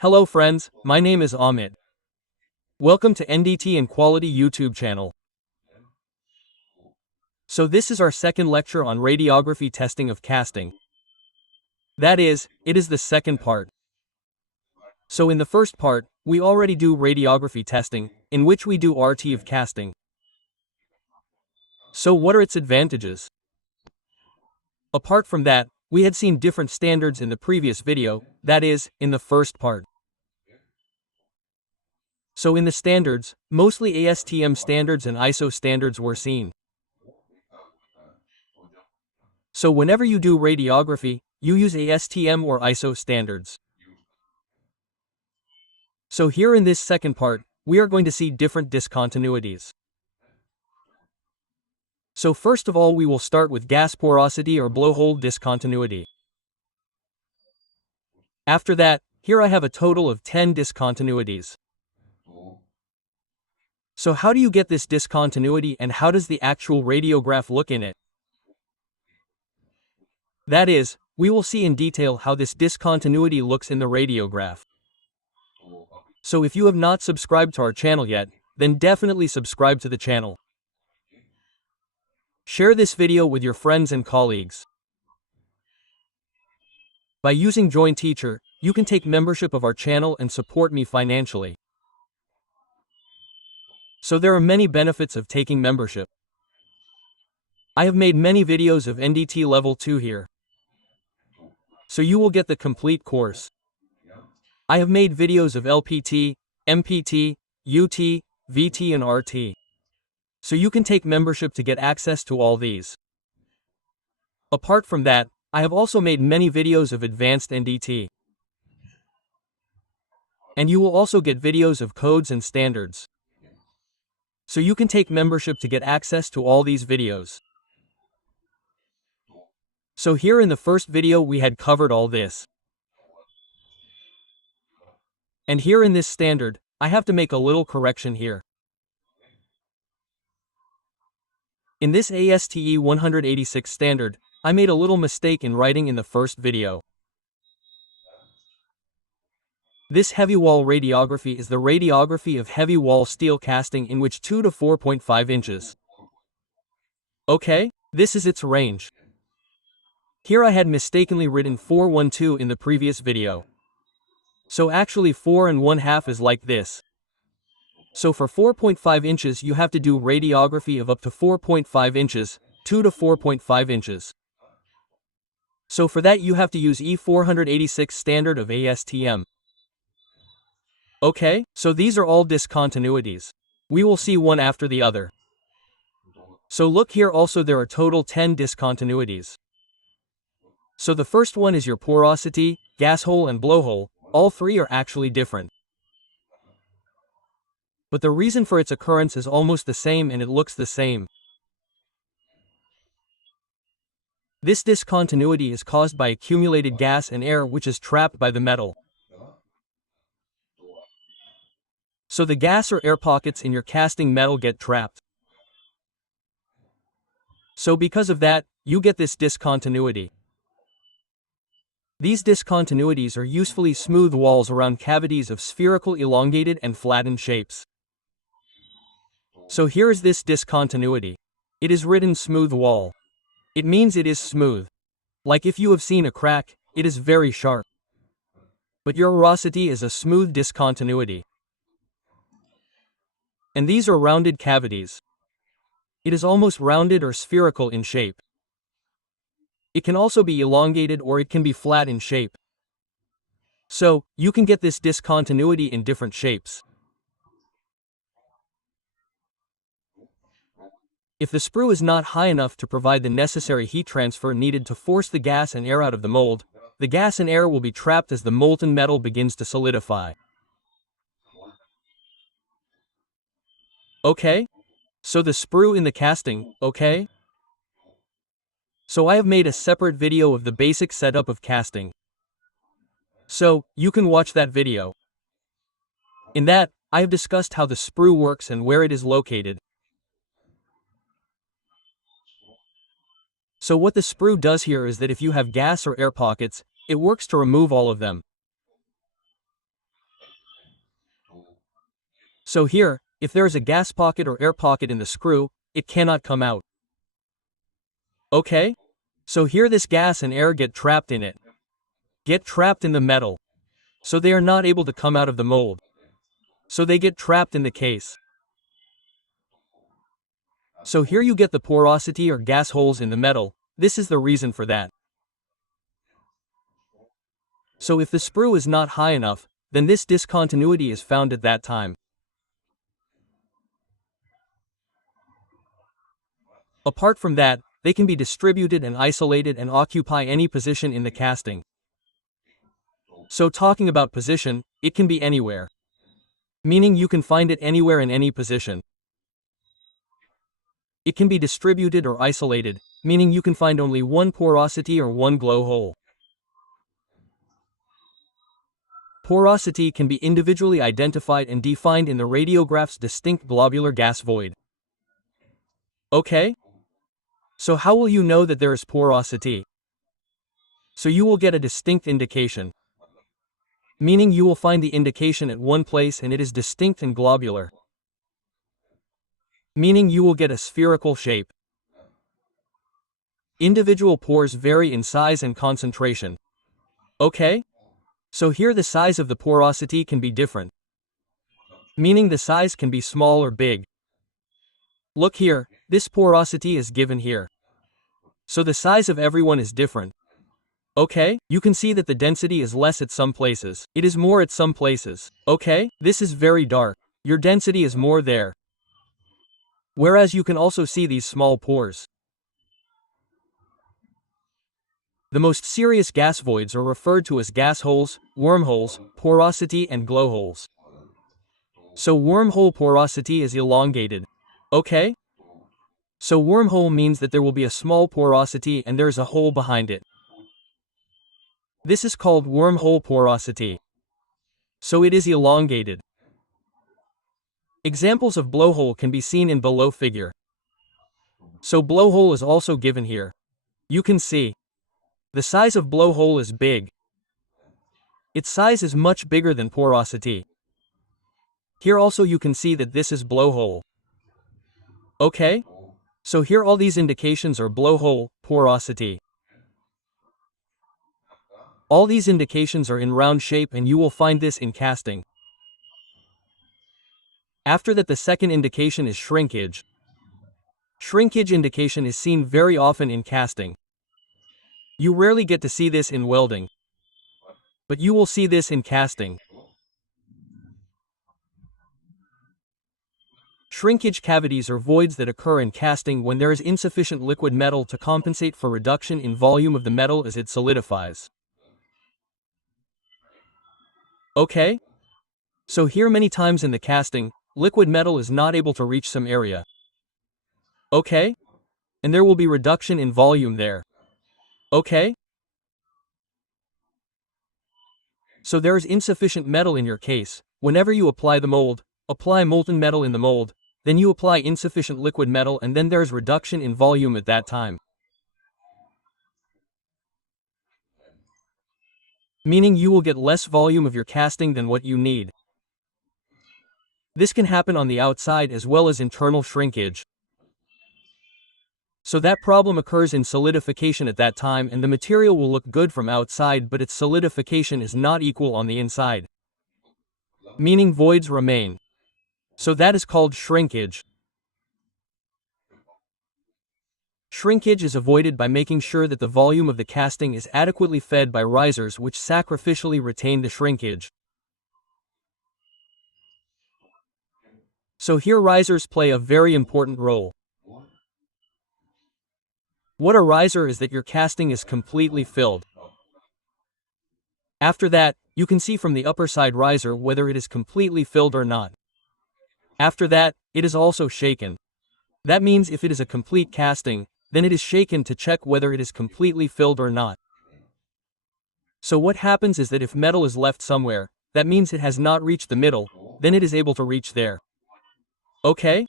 Hello friends, my name is Amit. Welcome to NDT and Quality YouTube channel. So this is our second lecture on radiography testing of casting. That is, it is the second part. So in the first part, we already do radiography testing, in which we do RT of casting. So what are its advantages? Apart from that, we had seen different standards in the previous video, that is, in the first part. So in the standards, mostly ASTM standards and ISO standards were seen. So whenever you do radiography, you use ASTM or ISO standards. So here in this second part, we are going to see different discontinuities. So first of all, we will start with gas porosity or blowhole discontinuity. After that, here I have a total of 10 discontinuities. So how do you get this discontinuity and how does the actual radiograph look in it? That is, we will see in detail how this discontinuity looks in the radiograph. So if you have not subscribed to our channel yet, then definitely subscribe to the channel. Share this video with your friends and colleagues. By using Join Teacher, you can take membership of our channel and support me financially. So there are many benefits of taking membership. I have made many videos of NDT Level 2 here. So you will get the complete course. I have made videos of LPT, MPT, UT, VT and RT. So you can take membership to get access to all these. Apart from that, I have also made many videos of advanced NDT. And you will also get videos of codes and standards. So you can take membership to get access to all these videos. So here in the first video we had covered all this. And here in this standard, I have to make a little correction here. In this ASTE 186 standard, I made a little mistake in writing in the first video. This heavy wall radiography is the radiography of heavy wall steel casting in which 2 to 4.5 inches. Okay, this is its range. Here I had mistakenly written 412 in the previous video. So actually 4 1/2 is like this. So for 4.5 inches you have to do radiography of up to 4.5 inches, 2 to 4.5 inches. So for that you have to use E486 standard of ASTM. Okay, so these are all discontinuities. We will see one after the other. So look here, also there are total 10 discontinuities. So the first one is your porosity, gas hole and blowhole. All three are actually different. But the reason for its occurrence is almost the same and it looks the same. This discontinuity is caused by accumulated gas and air which is trapped by the metal. So the gas or air pockets in your casting metal get trapped. So because of that, you get this discontinuity. These discontinuities are usefully smooth walls around cavities of spherical, elongated and flattened shapes. So here is this discontinuity. It is written smooth wall. It means it is smooth. Like if you have seen a crack, it is very sharp. But your porosity is a smooth discontinuity. And these are rounded cavities. It is almost rounded or spherical in shape. It can also be elongated or it can be flat in shape. So, you can get this discontinuity in different shapes. If the sprue is not high enough to provide the necessary heat transfer needed to force the gas and air out of the mold, the gas and air will be trapped as the molten metal begins to solidify. Okay? So the sprue in the casting, okay? So I have made a separate video of the basic setup of casting. So, you can watch that video. In that, I have discussed how the sprue works and where it is located. So what the sprue does here is that if you have gas or air pockets, it works to remove all of them. So here, if there is a gas pocket or air pocket in the screw, it cannot come out. Okay? So here this gas and air get trapped in it. Get trapped in the metal. So they are not able to come out of the mold. So they get trapped in the case. So here you get the porosity or gas holes in the metal. This is the reason for that. So if the sprue is not high enough, then this discontinuity is found at that time. Apart from that, they can be distributed and isolated and occupy any position in the casting. So talking about position, it can be anywhere. Meaning you can find it anywhere in any position. It can be distributed or isolated, meaning you can find only one porosity or one glow hole. Porosity can be individually identified and defined in the radiograph's distinct globular gas void. Okay? So how will you know that there is porosity? So you will get a distinct indication. Meaning you will find the indication at one place and it is distinct and globular. Meaning you will get a spherical shape. Individual pores vary in size and concentration. Okay? So here the size of the porosity can be different. Meaning the size can be small or big. Look here, this porosity is given here. So the size of everyone is different. Okay? You can see that the density is less at some places. It is more at some places. Okay? This is very dark. Your density is more there. Whereas you can also see these small pores. The most serious gas voids are referred to as gas holes, wormholes, porosity and glow holes. So wormhole porosity is elongated. Okay? So wormhole means that there will be a small porosity and there is a hole behind it. This is called wormhole porosity. So it is elongated. Examples of blowhole can be seen in below figure. So blowhole is also given here. You can see. The size of blowhole is big. Its size is much bigger than porosity. Here also you can see that this is blowhole. Okay? So here all these indications are blowhole, porosity. All these indications are in round shape and you will find this in casting. After that the second indication is shrinkage. Shrinkage indication is seen very often in casting. You rarely get to see this in welding. But you will see this in casting. Shrinkage cavities are voids that occur in casting when there is insufficient liquid metal to compensate for reduction in volume of the metal as it solidifies. Okay? So here many times in the casting, liquid metal is not able to reach some area. Okay? And there will be reduction in volume there. Okay? So there is insufficient metal in your case. Whenever you apply the mold, apply molten metal in the mold, then you apply insufficient liquid metal and then there is reduction in volume at that time. Meaning you will get less volume of your casting than what you need. This can happen on the outside as well as internal shrinkage. So that problem occurs in solidification at that time and the material will look good from outside but its solidification is not equal on the inside. Meaning voids remain. So that is called shrinkage. Shrinkage is avoided by making sure that the volume of the casting is adequately fed by risers which sacrificially retain the shrinkage. So here risers play a very important role. What a riser is that your casting is completely filled. After that, you can see from the upper side riser whether it is completely filled or not. After that, it is also shaken. That means if it is a complete casting, then it is shaken to check whether it is completely filled or not. So what happens is that if metal is left somewhere, that means it has not reached the middle, then it is able to reach there. Okay?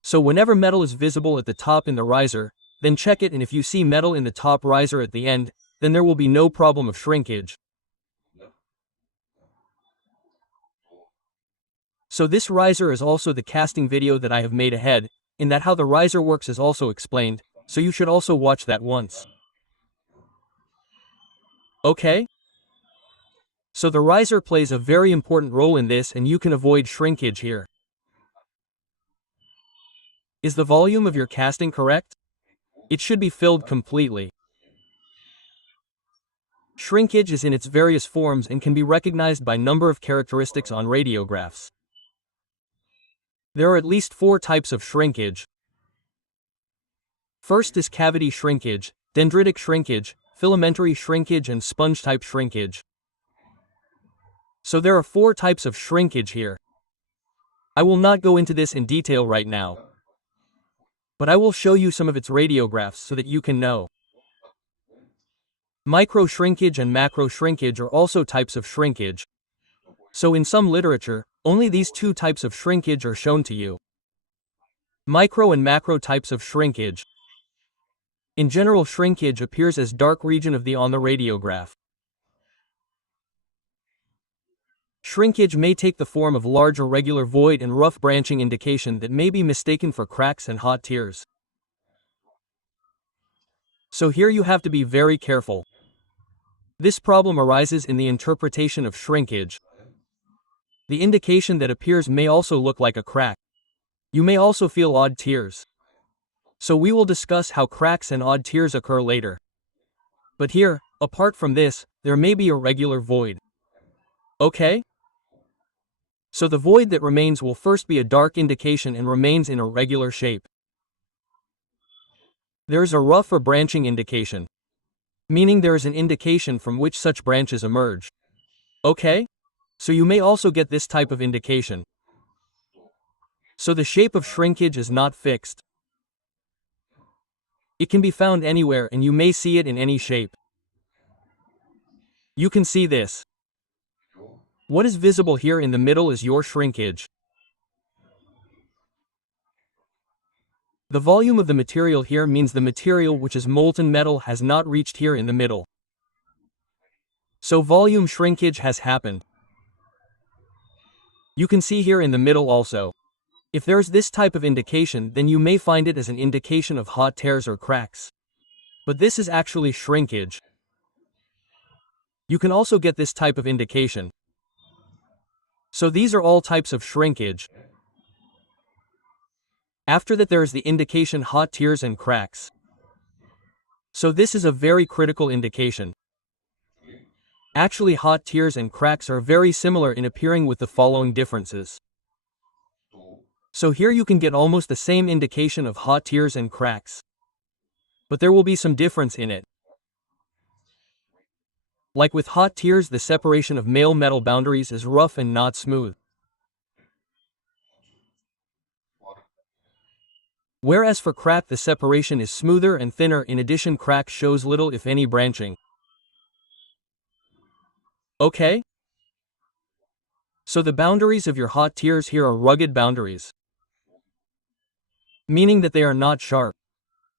So whenever metal is visible at the top in the riser, then check it and if you see metal in the top riser at the end, then there will be no problem of shrinkage. So this riser is also the casting video that I have made ahead, in that how the riser works is also explained, so you should also watch that once. Okay? So the riser plays a very important role in this and you can avoid shrinkage here. Is the volume of your casting correct? It should be filled completely. Shrinkage is in its various forms and can be recognized by number of characteristics on radiographs. There are at least 4 types of shrinkage. First is cavity shrinkage, dendritic shrinkage, filamentary shrinkage and sponge-type shrinkage. So there are 4 types of shrinkage here. I will not go into this in detail right now, but I will show you some of its radiographs so that you can know. Micro shrinkage and macro shrinkage are also types of shrinkage. So in some literature, only these 2 types of shrinkage are shown to you. Micro and macro types of shrinkage. In general, shrinkage appears as dark region of the on the radiograph. Shrinkage may take the form of large irregular void and rough branching indication that may be mistaken for cracks and hot tears. So here you have to be very careful. This problem arises in the interpretation of shrinkage. The indication that appears may also look like a crack. You may also feel odd tears. So we will discuss how cracks and odd tears occur later. But here, apart from this, there may be a regular void. Okay? So the void that remains will first be a dark indication and remains in a regular shape. There is a rough or branching indication, meaning there is an indication from which such branches emerge. Okay? So you may also get this type of indication. So the shape of shrinkage is not fixed. It can be found anywhere and you may see it in any shape. You can see this. What is visible here in the middle is your shrinkage. The volume of the material here means the material which is molten metal has not reached here in the middle. So volume shrinkage has happened. You can see here in the middle also. If there is this type of indication, then you may find it as an indication of hot tears or cracks. But this is actually shrinkage. You can also get this type of indication. So these are all types of shrinkage. After that there is the indication hot tears and cracks. So this is a very critical indication. Actually, hot tears and cracks are very similar in appearing with the following differences. So here you can get almost the same indication of hot tears and cracks. But there will be some difference in it. Like with hot tears, the separation of male metal boundaries is rough and not smooth. Whereas for crack the separation is smoother and thinner. In addition, crack shows little if any branching. Okay? So the boundaries of your hot tears here are rugged boundaries, meaning that they are not sharp.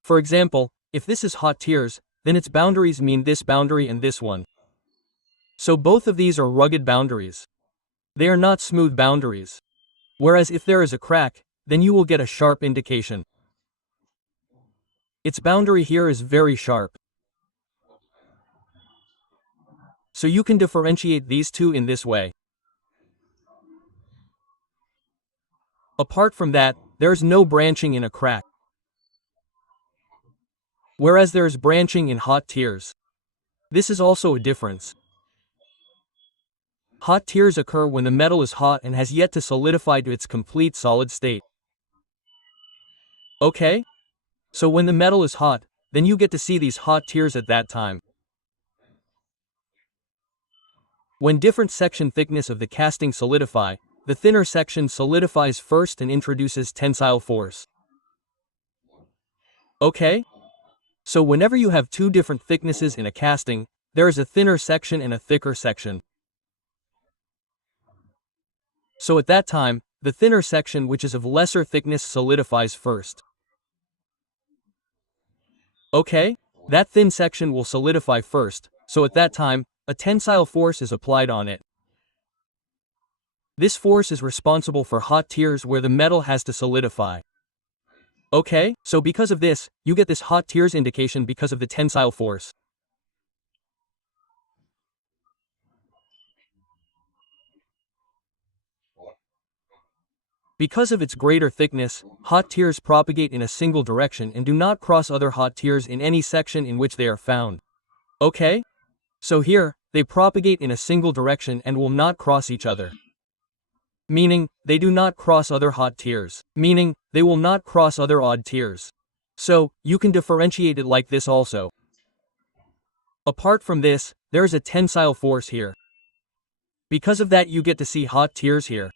For example, if this is hot tears, then its boundaries mean this boundary and this one. So both of these are rugged boundaries. They are not smooth boundaries. Whereas if there is a crack, then you will get a sharp indication. Its boundary here is very sharp. So you can differentiate these two in this way. Apart from that, there is no branching in a crack. Whereas there is branching in hot tears. This is also a difference. Hot tears occur when the metal is hot and has yet to solidify to its complete solid state. Okay? So when the metal is hot, then you get to see these hot tears at that time. When different section thickness of the casting solidify, the thinner section solidifies first and introduces tensile force. Okay? So whenever you have two different thicknesses in a casting, there is a thinner section and a thicker section. So at that time, the thinner section, which is of lesser thickness, solidifies first. Okay? That thin section will solidify first, so at that time, a tensile force is applied on it. This force is responsible for hot tears where the metal has to solidify. Okay, so because of this, you get this hot tears indication because of the tensile force. Because of its greater thickness, hot tears propagate in a single direction and do not cross other hot tears in any section in which they are found. Okay? So here, they propagate in a single direction and will not cross each other. Meaning, they do not cross other hot tears. Meaning, they will not cross other odd tears. So, you can differentiate it like this also. Apart from this, there is a tensile force here. Because of that you get to see hot tears here.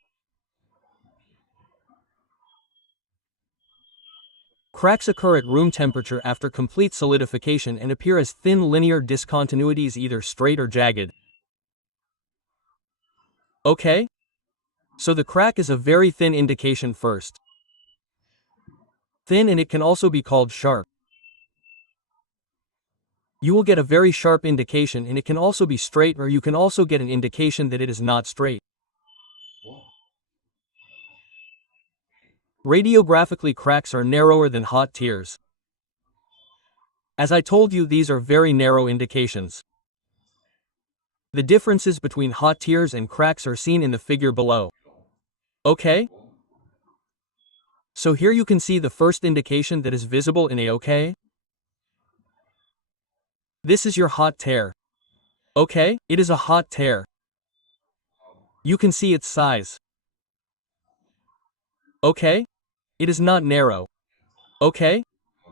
Cracks occur at room temperature after complete solidification and appear as thin linear discontinuities, either straight or jagged. Okay? So the crack is a very thin indication first. Thin, and it can also be called sharp. You will get a very sharp indication, and it can also be straight, or you can also get an indication that it is not straight. Radiographically, cracks are narrower than hot tears. As I told you, these are very narrow indications. The differences between hot tears and cracks are seen in the figure below. Okay? So here you can see the first indication that is visible in OK. This is your hot tear. Okay, it is a hot tear. You can see its size. Okay? It is not narrow. Okay?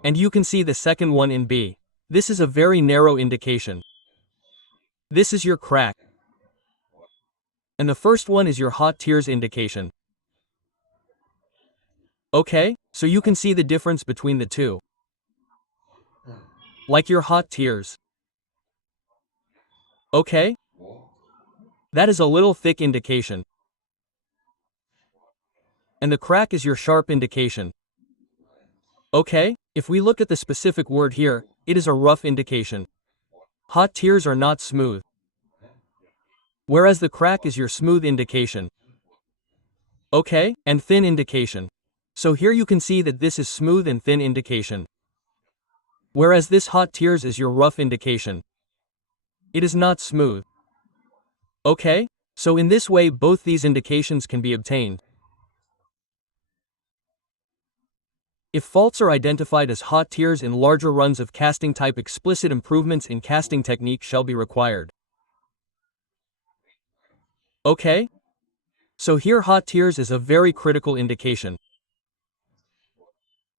And you can see the second one in B. This is a very narrow indication. This is your crack. And the first one is your hot tears indication. Okay, so you can see the difference between the two. Like your hot tears. Okay? That is a little thick indication. And the crack is your sharp indication. Okay, if we look at the specific word here, it is a rough indication. Hot tears are not smooth. Whereas the crack is your smooth indication. Okay, and thin indication. So here you can see that this is smooth and thin indication. Whereas this hot tears is your rough indication. It is not smooth. Okay, so in this way both these indications can be obtained. If faults are identified as hot tears in larger runs of casting type, explicit improvements in casting technique shall be required. Okay? So here hot tears is a very critical indication.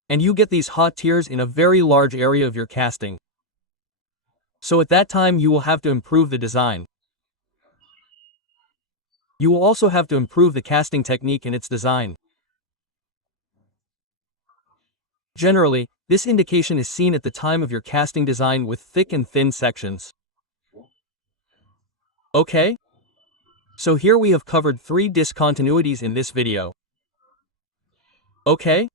And you get these hot tears in a very large area of your casting. So at that time you will have to improve the design. You will also have to improve the casting technique and its design. Generally, this indication is seen at the time of your casting design with thick and thin sections. Okay? So here we have covered 3 discontinuities in this video. Okay?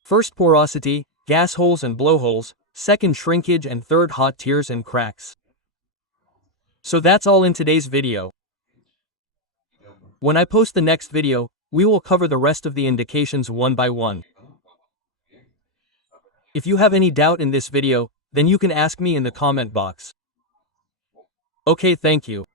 First, porosity, gas holes and blowholes. Second, shrinkage, and third, hot tears and cracks. So that's all in today's video. When I post the next video, we will cover the rest of the indications one by one. If you have any doubt in this video, then you can ask me in the comment box. Okay, thank you.